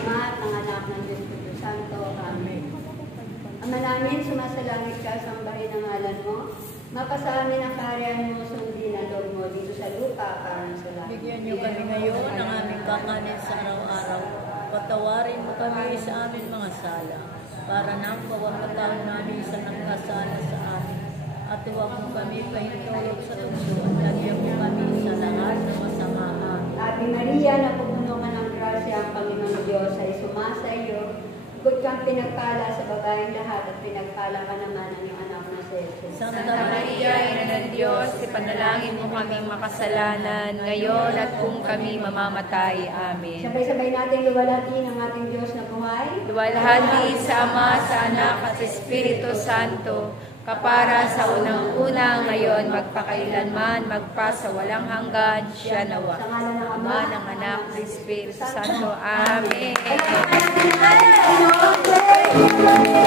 Ama at ng Anak ng Diyos Espiritu Santo. Amen. Ama namin, sumasalangit ka, sambahin ang ngalan mo. Mapasa amin ang kaharian mo, sundin ang loob mo dito sa lupa, parang sa langit. Bigyan niyo kami ngayon ng aming kakanin sa araw-araw. Patawarin mo kami sa aming mga sala, para nang pawapataw namin sa nagkasala sa amin. At huwag mo kami pahintulog sa tukso, at lagyan mo kami sa lahat ng masama. Ate Maria, napupuno ka ng grasya, ang Panginoong Diyos ay sumasa iyo. Bukod kang pinagpala sa babaeng lahat at pinagpala ka naman ang iyong anak na si Jesus. Santa Maria, Ina ng Diyos, ipanalangin mo kaming makasalanan, ngayon at kung kami mamamatay. Amen. Sabay-sabay natin luwalhatin ang ating Diyos na buhay. Luwalhati sa Ama, sa Anak at Espiritu Santo, kapara sa unang-una ngayon, magpakailanman, magpa sa walang hanggan, siya nawa. Sa ngalan ng Ama, ng Anak, ng Espiritu Santo. Amen. Amen.